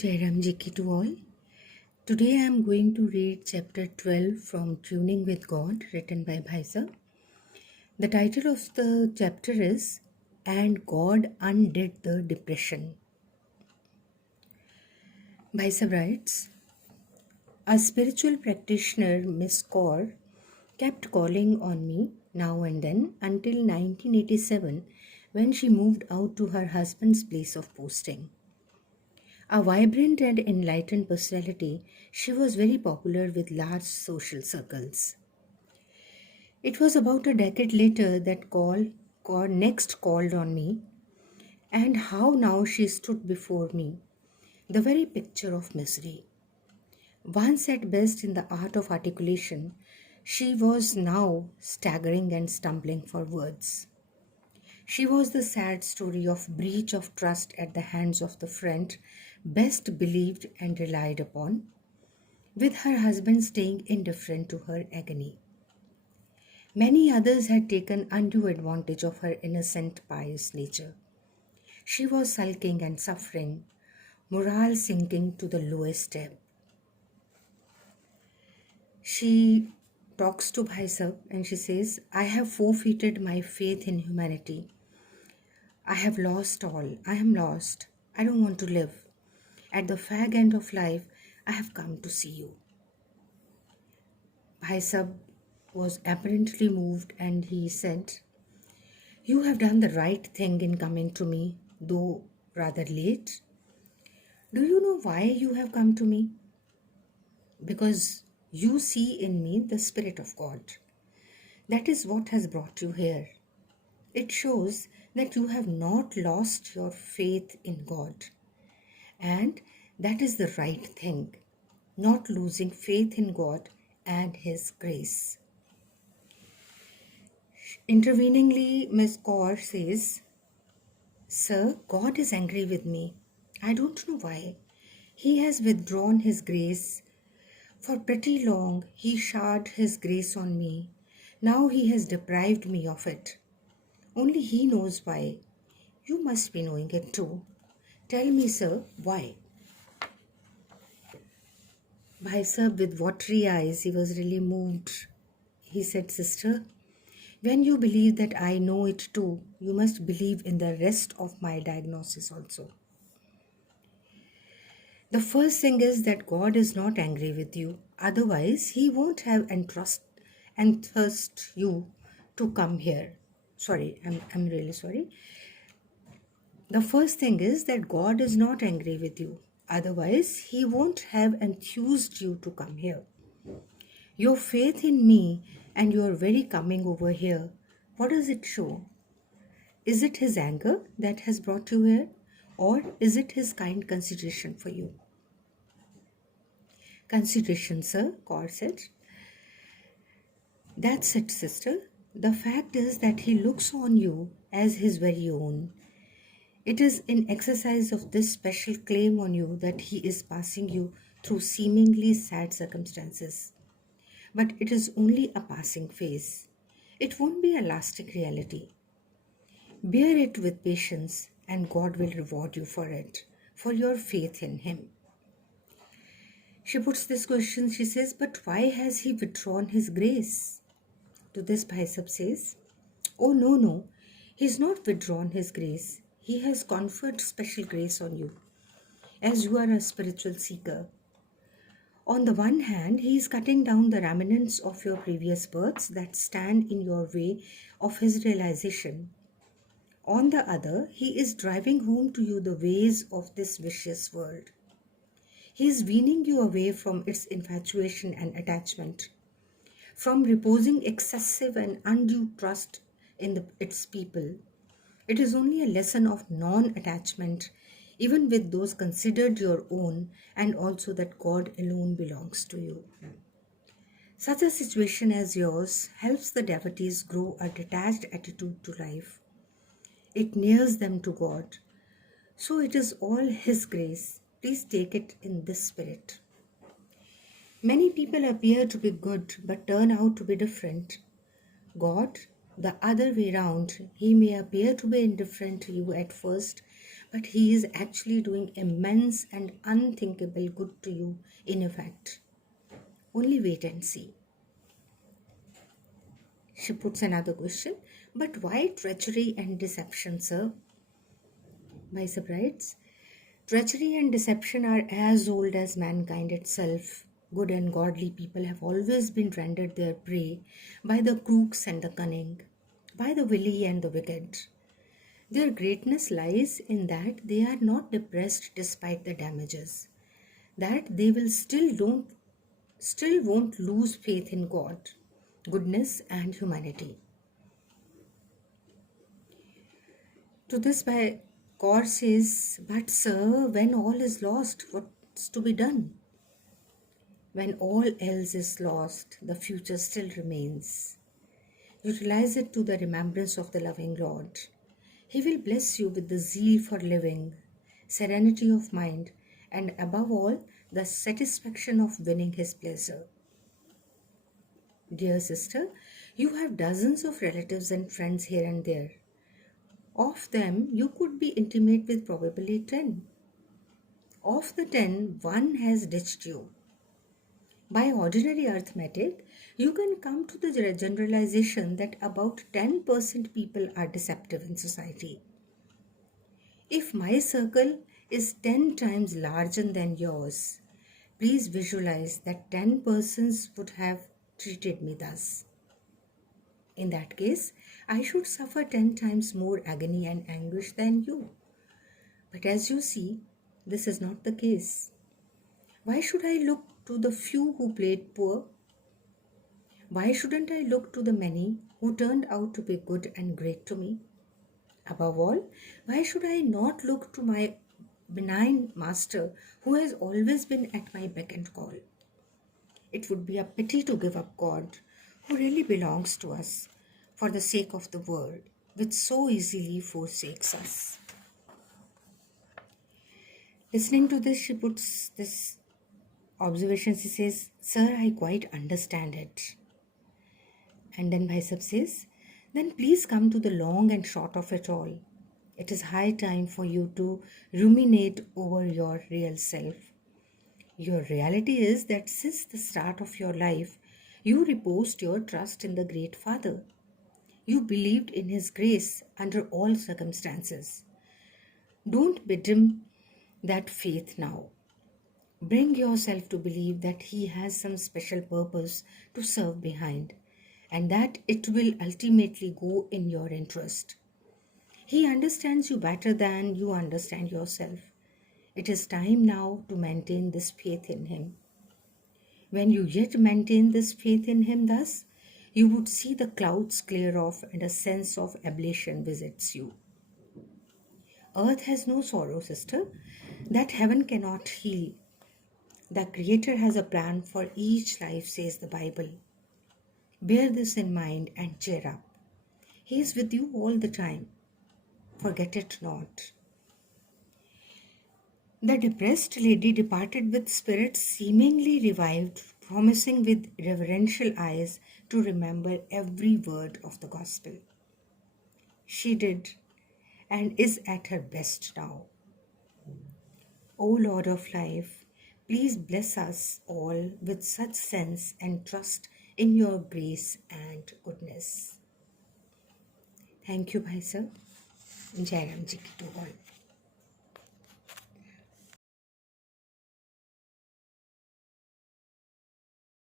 Jai Ram Ji ki to all. Today I am going to read chapter 12 from Tuning with God, written by Bhaisaab. The title of the chapter is And God Undid the Depression. Bhaisaab writes, a spiritual practitioner, Miss Kaur, kept calling on me now and then until 1987 when she moved out to her husband's place of posting. A vibrant and enlightened personality, she was very popular with large social circles. It was about a decade later that Kaur next called on me, and how now she stood before me, the very picture of misery. Once at best in the art of articulation, she was now staggering and stumbling for words. She was the sad story of breach of trust at the hands of the friend best believed and relied upon, with her husband staying indifferent to her agony. Many others had taken undue advantage of her innocent, pious nature. She was sulking and suffering, morale sinking to the lowest ebb. She talks to Bhaisab and she says, I have forfeited my faith in humanity. I have lost all. I am lost. I don't want to live. At the fag end of life, I have come to see you. Bhaisab was apparently moved and he said, you have done the right thing in coming to me, though rather late. Do you know why you have come to me? Because you see in me the Spirit of God. That is what has brought you here. It shows that you have not lost your faith in God. And that is the right thing, not losing faith in God and His grace. Interveningly, Miss Kaur says, Sir, God is angry with me. I don't know why. He has withdrawn His grace. For pretty long, He showered His grace on me. Now He has deprived me of it. Only He knows why. You must be knowing it too. Tell me, sir, why? Bhaisab, with watery eyes, he was really moved. He said, Sister, when you believe that I know it too, you must believe in the rest of my diagnosis also. The first thing is that God is not angry with you. Otherwise, He won't have entrust you to come here. Sorry, I'm really sorry. The first thing is that God is not angry with you. Otherwise, He won't have enthused you to come here. Your faith in me and your very coming over here, what does it show? Is it His anger that has brought you here? Or is it His kind consideration for you? Consideration, sir, Kaur said. That's it, sister. The fact is that He looks on you as His very own. It is in exercise of this special claim on you that He is passing you through seemingly sad circumstances. But it is only a passing phase. It won't be a lasting reality. Bear it with patience, and God will reward you for it, for your faith in Him. She puts this question, she says, but why has He withdrawn His grace? To this Bhaisab says, oh no, He's not withdrawn His grace. He has conferred special grace on you, as you are a spiritual seeker. On the one hand, He is cutting down the remnants of your previous births that stand in your way of His realization. On the other, He is driving home to you the ways of this vicious world. He is weaning you away from its infatuation and attachment, from reposing excessive and undue trust in its people. It is only a lesson of non-attachment, even with those considered your own, and also that God alone belongs to you. Such a situation as yours helps the devotees grow a detached attitude to life. It nears them to God. So it is all His grace. Please take it in this spirit. Many people appear to be good but turn out to be different. God, the other way round, He may appear to be indifferent to you at first, but he is actually doing immense and unthinkable good to you in effect. Only wait and see. She puts another question. But why treachery and deception, sir? Bhaisab writes, treachery and deception are as old as mankind itself. Good and godly people have always been rendered their prey by the crooks and the cunning, by the wily and the wicked. Their greatness lies in that they are not depressed despite the damages, that they will still won't lose faith in God, goodness and humanity. To this by Kaur says, but sir, when all is lost, what's to be done? When all else is lost, the future still remains. Utilize it to the remembrance of the loving Lord. He will bless you with the zeal for living, serenity of mind, and above all, the satisfaction of winning His pleasure. Dear sister, you have dozens of relatives and friends here and there. Of them, you could be intimate with probably 10. Of the 10, one has ditched you. By ordinary arithmetic, you can come to the generalization that about 10% people are deceptive in society. If my circle is 10 times larger than yours, please visualize that 10 persons would have treated me thus. In that case, I should suffer 10 times more agony and anguish than you. But as you see, this is not the case. Why should I look to the few who played poor? Why shouldn't I look to the many who turned out to be good and great to me? Above all, why should I not look to my benign master who has always been at my beck and call? It would be a pity to give up God, who really belongs to us, for the sake of the world, which so easily forsakes us. Listening to this, she puts this observation. She says, sir, I quite understand it. And then Bhaisab says, then please come to the long and short of it all. It is high time for you to ruminate over your real self. Your reality is that since the start of your life, you reposed your trust in the Great Father. You believed in His grace under all circumstances. Don't bedim that faith now. Bring yourself to believe that He has some special purpose to serve behind, and that it will ultimately go in your interest. He understands you better than you understand yourself. It is time now to maintain this faith in Him. When you yet maintain this faith in Him thus, you would see the clouds clear off and a sense of ablution visits you. Earth has no sorrow, sister, that heaven cannot heal. The Creator has a plan for each life, says the Bible. Bear this in mind and cheer up. He is with you all the time. Forget it not. The depressed lady departed with spirits seemingly revived, promising with reverential eyes to remember every word of the gospel. She did, and is at her best now. O Lord of life, please bless us all with such sense and trust in your grace and goodness. Thank you, Bhaisab. Jai Ram Ji ki to all.